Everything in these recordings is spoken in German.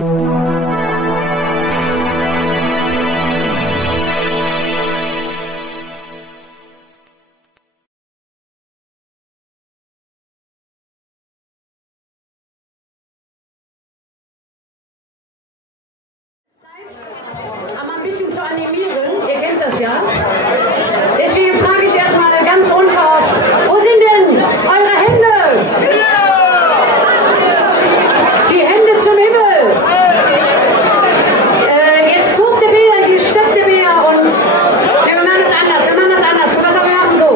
Aber ein bisschen zu animieren, ihr kennt das ja. Deswegen frage ich erstmal ganz unverhofft, wo sind denn eure Hände? Die Hände zum Himmel. Jetzt tobt der Bär, hier steppt der Bär und wir machen das anders, Was wir machen so.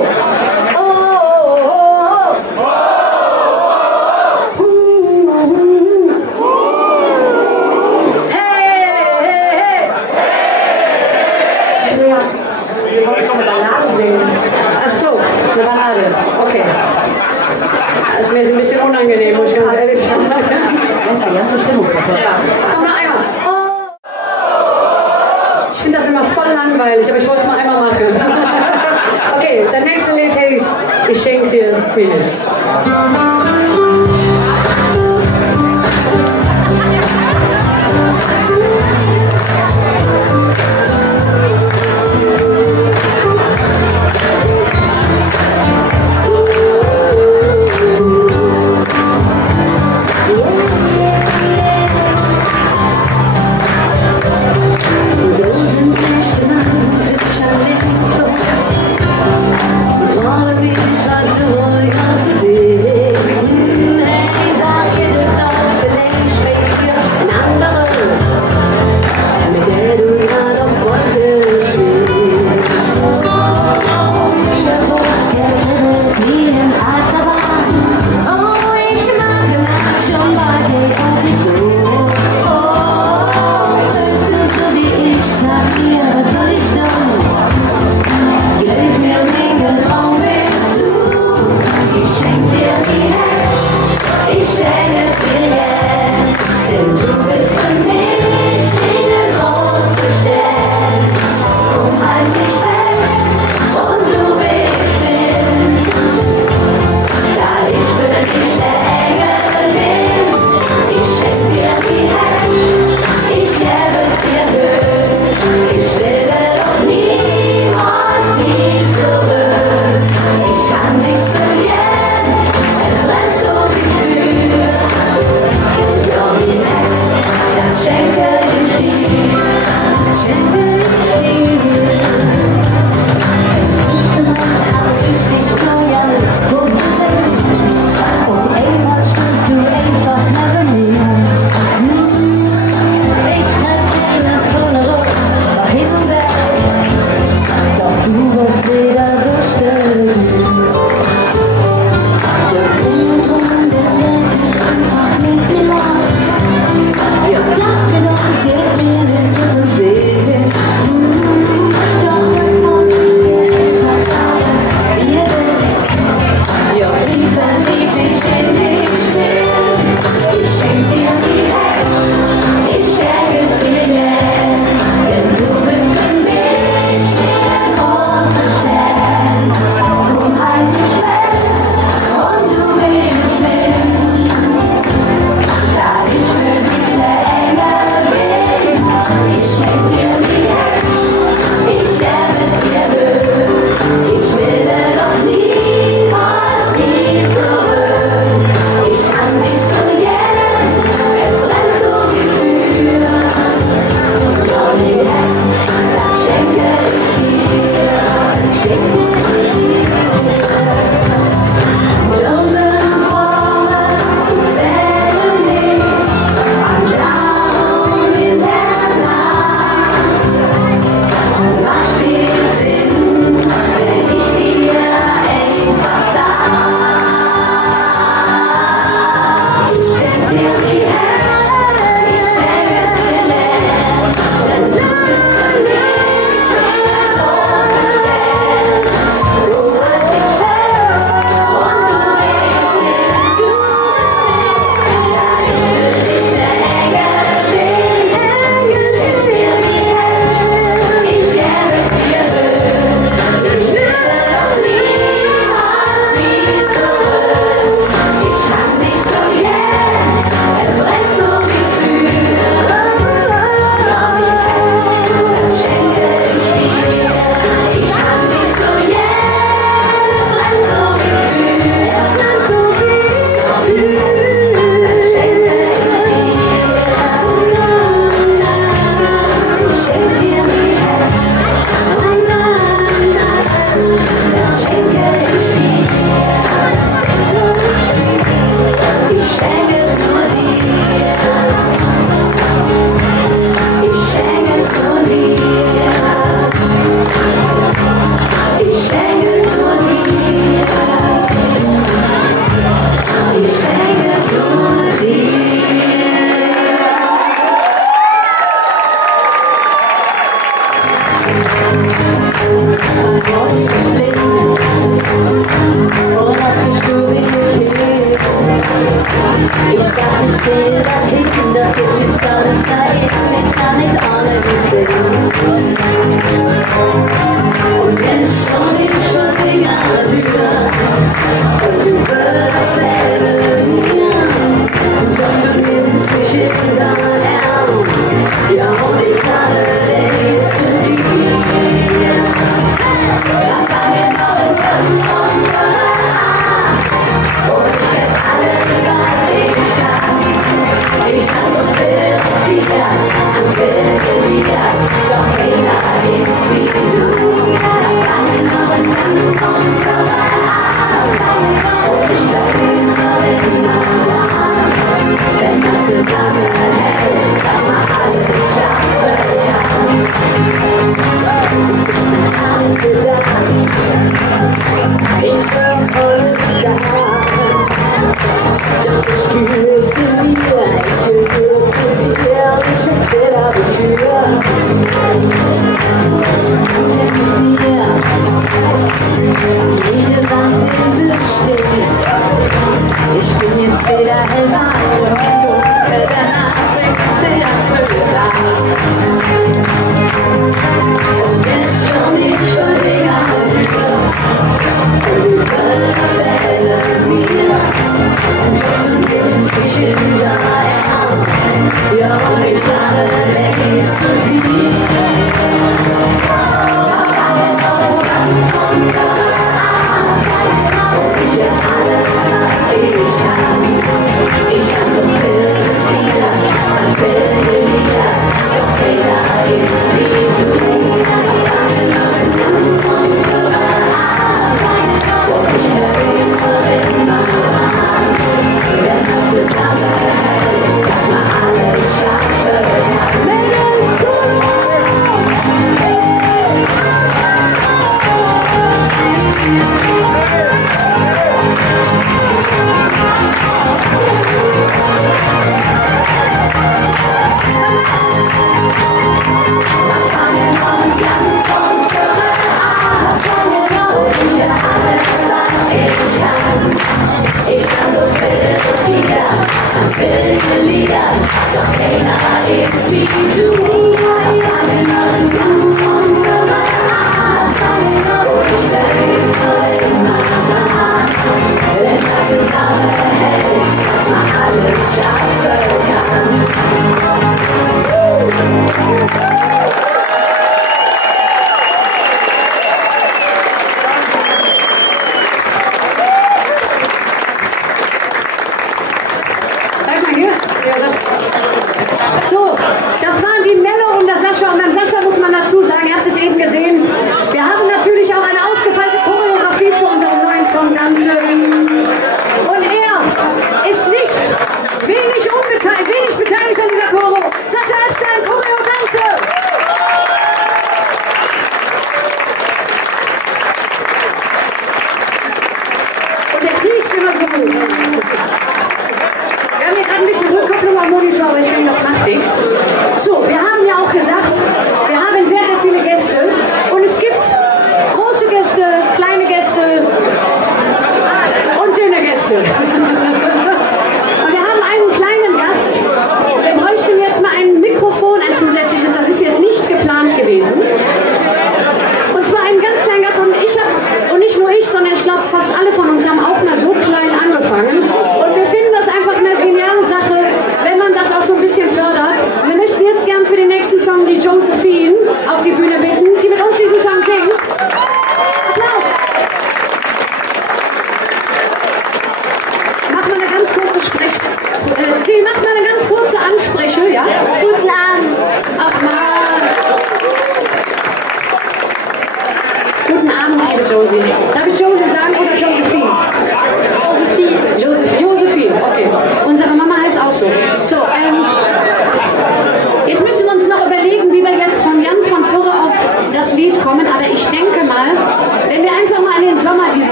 Ach so, eine Ballade. Okay. Das ist mir jetzt ein bisschen unangenehm, muss ich ganz ehrlich sagen. Die ganze Stimmung. Ja. Komm noch einmal. Ich finde das immer voll langweilig, aber ich wollte es mal einmal machen. Okay, der nächste Lied heißt Ich schenke dir Bild.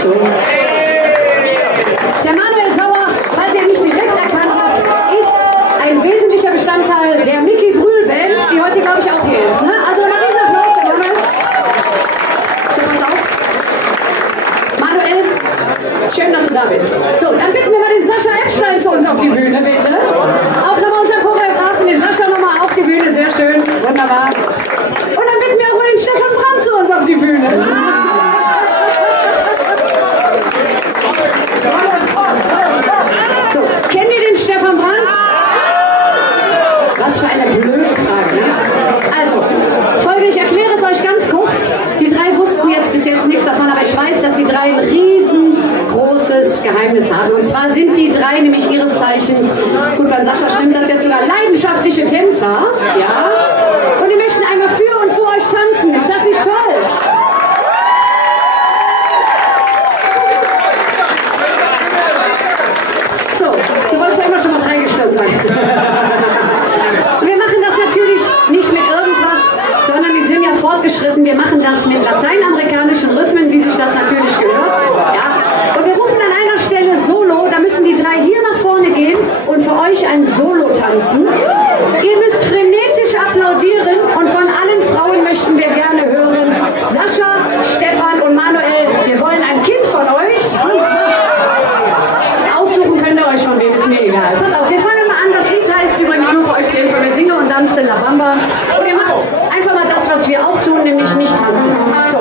So. Der Manuel Sauer, falls ihr nicht direkt erkannt habt, ist ein wesentlicher Bestandteil der Mickey Brühl Band, die heute, glaube ich, auch hier ist. Ne? Also nochmal diesen Applaus, der Manuel. So, pass auf. Manuel, schön, dass du da bist. So, dann bitten wir mal den Sascha Epstein zu uns auf die Bühne, bitte. Auch nochmal unseren Choreografen, den Sascha nochmal auf die Bühne, sehr schön, wunderbar. Und dann bitten wir auch mal den Stefan Brandt zu uns auf die Bühne. So, kennt ihr den Stefan Brandt? Was für eine blöde Frage. Ne? Also, folgendes, ich erkläre es euch ganz kurz. Die drei wussten jetzt bis jetzt nichts davon, aber ich weiß, dass die drei ein riesengroßes Geheimnis haben. Und zwar sind die drei nämlich ihres Zeichens, gut, bei Sascha stimmt das jetzt sogar, leidenschaftliche Tänzer. Ja? Und die möchten einmal für und vor euch tanzen. Ist das nicht toll? So, du wolltest ja immer schon mal reingestellt sein. Wir machen das natürlich nicht mit irgendwas, sondern wir sind ja fortgeschritten. Wir machen das mit lateinamerikanischen Rhythmen, wie sich das natürlich gehört. Ja? Und wir rufen an einer Stelle Solo, da müssen die drei hier nach vorne gehen und für euch ein Solo tanzen. Ihr müsst frenetisch applaudieren und von allen Frauen möchten wir gerne hören. Sascha, Stefan und Manuel, wir wollen ein Kind von euch. Aussuchen könnt ihr euch von wem, ist mir egal. Pass auf, wir fangen mal an. Das Lied heißt übrigens nur für euch 10 von mir singe und tanze La Bamba. Und ihr macht einfach mal das, was wir auch tun, nämlich nicht tanzen. So.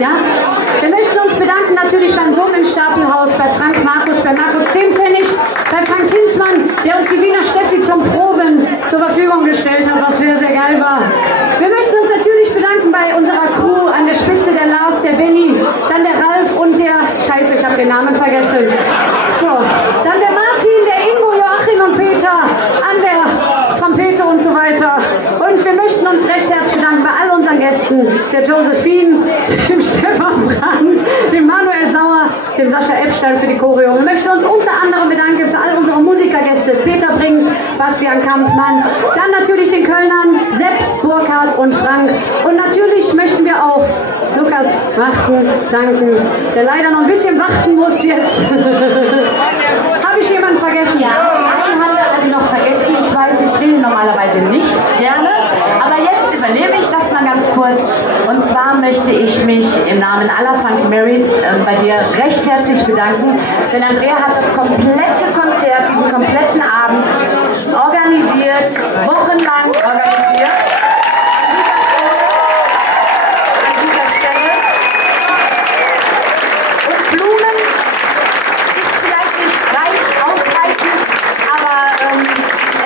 Ja? Wir möchten uns bedanken natürlich beim Dom im Stapelhaus, bei Frank Markus, bei Markus Zehnpfennig, bei Frank Tinsmann, der uns die Wiener Steffi zum Proben zur Verfügung gestellt hat, was sehr, sehr geil war. Wir möchten uns natürlich bedanken bei unserer Crew, an der Spitze der Lars, der Benny, dann der Ralf und der, scheiße, ich habe den Namen vergessen. So, dann der Martin, der Ingo, Joachim und Peter, an der Trompete und so weiter. Und wir möchten uns recht herzlich bedanken bei all unseren Gästen, der Josephine, dem Stefan Brandt, dem Manuel Sauer, dem Sascha Epstein für die Choreo. Wir möchten uns unter anderem bedanken für all unsere Musikergäste, Peter Brings, Bastian Kampmann, dann natürlich den Kölnern, Sepp, Burkhard und Frank. Und natürlich möchten wir auch Lukas Wachten danken, der leider noch ein bisschen warten muss jetzt. Habe ich jemanden vergessen? Ja, einen haben wir noch vergessen. Ich weiß, ich will normalerweise nicht gerne, aber jetzt übernehme ich das mal ganz kurz. Und zwar möchte ich mich im Namen aller Funky Marys bei dir recht herzlich bedanken, denn Andrea hat das komplette Konzert, diesen kompletten Abend organisiert, wochenlang organisiert. An dieser Stelle. Und Blumen ist vielleicht nicht ausreichend, aber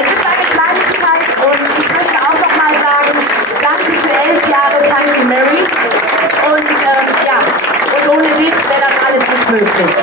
es ist eine Kleinigkeit und ich möchte auch noch mal sagen, danke für 11 Jahre Funky Mary und ja, und ohne dich wäre das alles nicht möglich.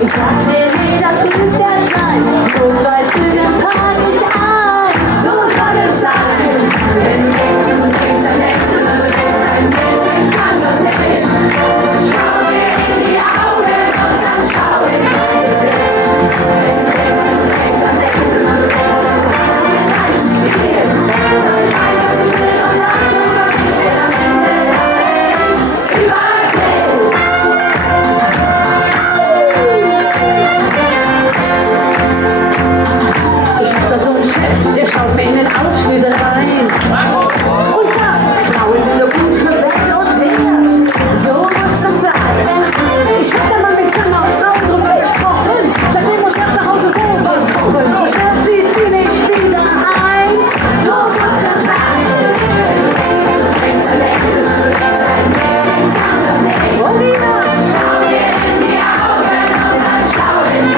Ich sag dir, jeder Typ, der schreit. Und so schnell zieht sie mich wieder ein. So kommt das Reich. Und wieder. Schau mir in die Augen und dann schau in die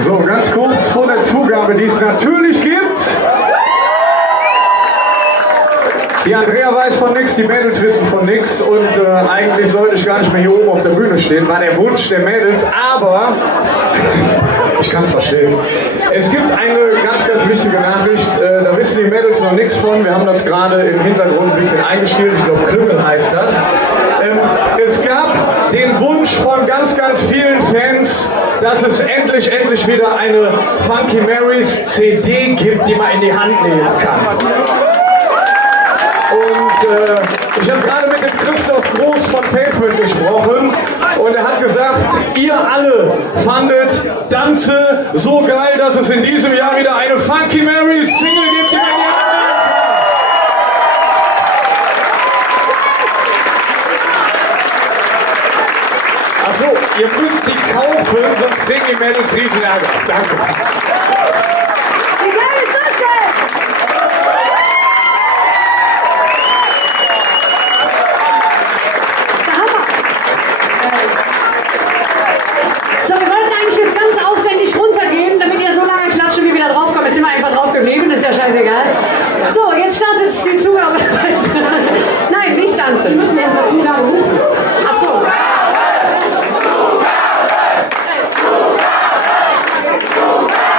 So, ganz kurz vor der Zugabe, die es natürlich gibt. Die Andrea weiß von nichts, die Mädels wissen von nichts und eigentlich sollte ich gar nicht mehr hier oben auf der Bühne stehen, war der Wunsch der Mädels, aber ich kann es verstehen. Es gibt eine ganz, ganz wichtige Nachricht, da wissen die Mädels noch nichts von, wir haben das gerade im Hintergrund ein bisschen eingespielt, ich glaube Krümmel heißt das. Es gab den Wunsch von ganz, ganz vielen Fans, dass es endlich wieder eine Funky Marys CD gibt, die man in die Hand nehmen kann. Und ich habe gerade mit dem Christoph Groß von Pavement gesprochen und er hat gesagt, ihr alle fandet Danze so geil, dass es in diesem Jahr wieder eine Funky Marys Single gibt, die man in die Hand nehmen kann. Achso, ihr müsst die kaufen, sonst kriegen die Mädels riesen Ärger. Danke. Wie geil ist das denn? Der Hammer. So, wir wollten eigentlich jetzt ganz aufwendig runtergehen, damit ihr so lange klatschen, wie wir da drauf kommen. Jetzt sind wir einfach drauf geblieben, ist ja scheißegal. So, jetzt startet die Zugabe. Nein, nicht tanzen. Wir müssen erst mal Zugabe rufen. Ach so. Zugabe!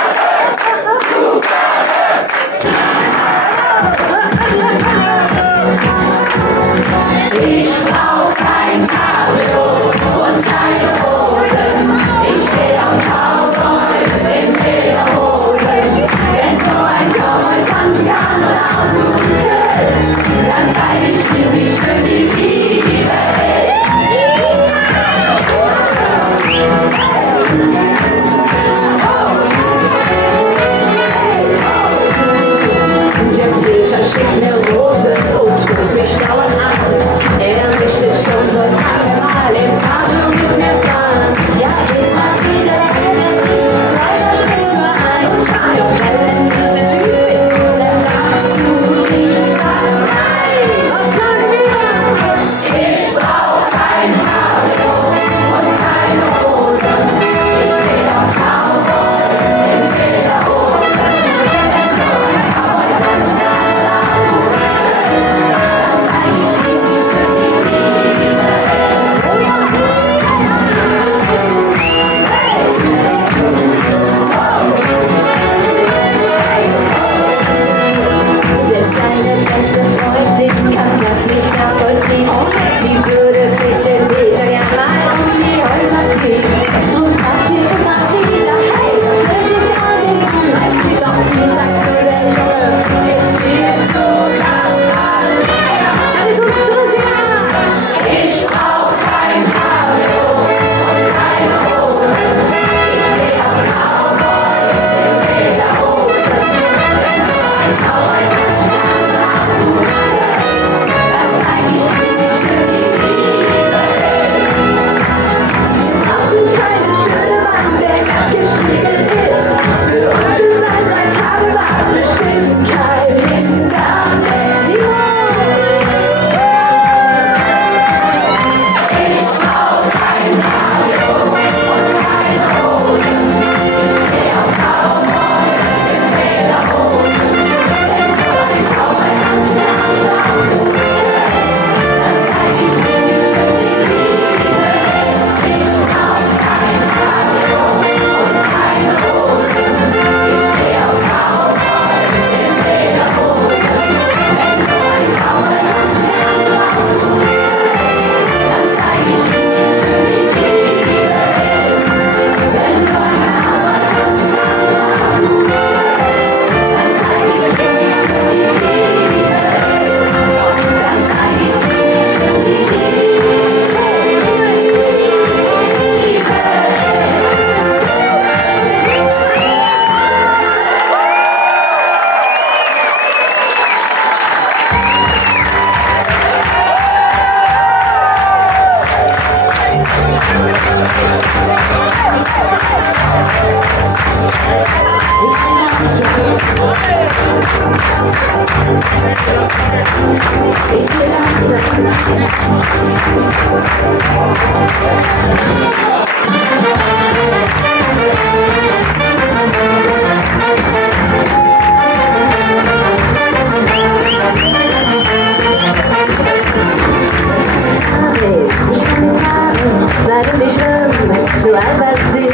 So alt was sind,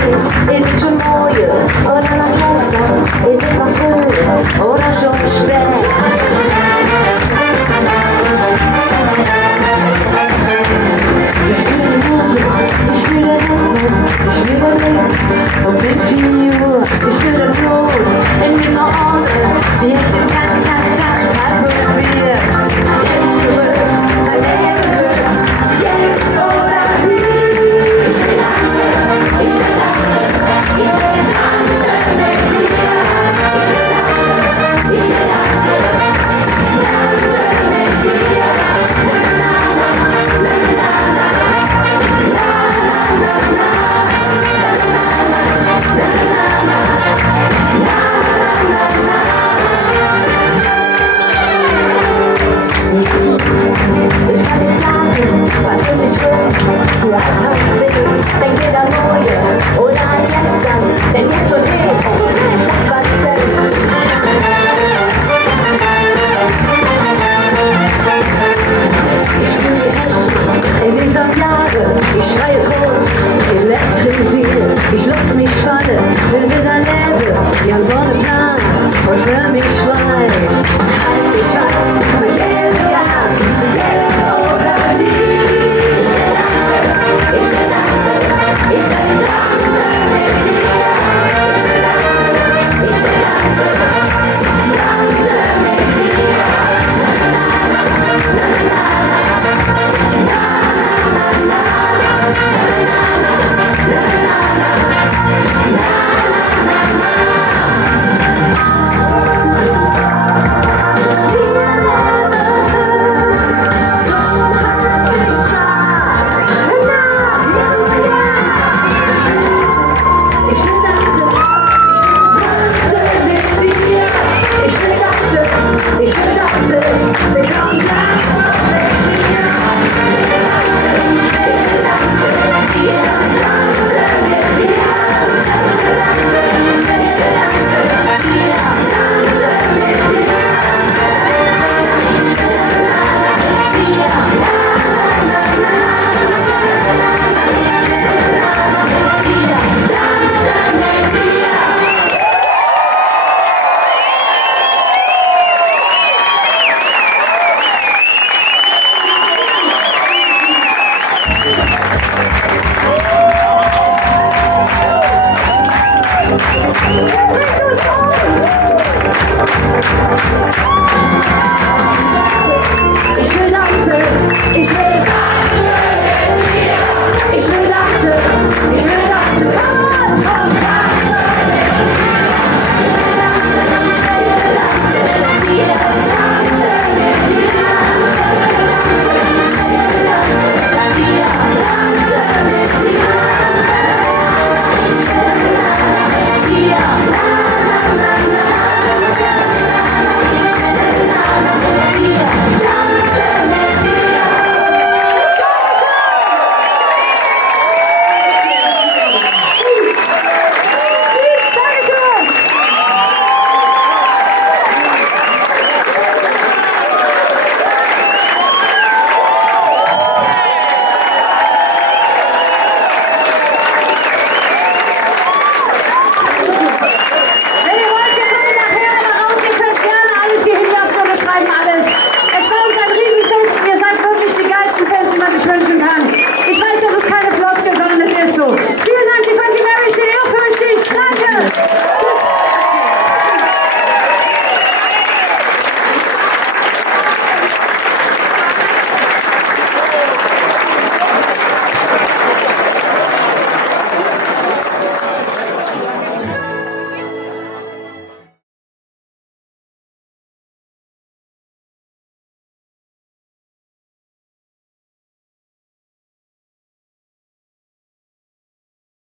ist es schon morgen oder noch gestern, ist es noch früh oder schon spät. Ich spüre Musik, ich spüre Rhythmus, ich spüre Licht und bin 4 Uhr, ich spüre Blut in meinen Ohren, die hat den Tag mit mir. Ich kann dir sagen, was ich will, zu alt noch sehen, denk jeder Neue oder ein Gestern, denn jetzt und hier, sag was selbst. Ich spüre es in dieser Lage, ich schreie groß, elektrisiert, ich lass mich fallen, will wieder leben, ja so eine Plan und für mich weiß.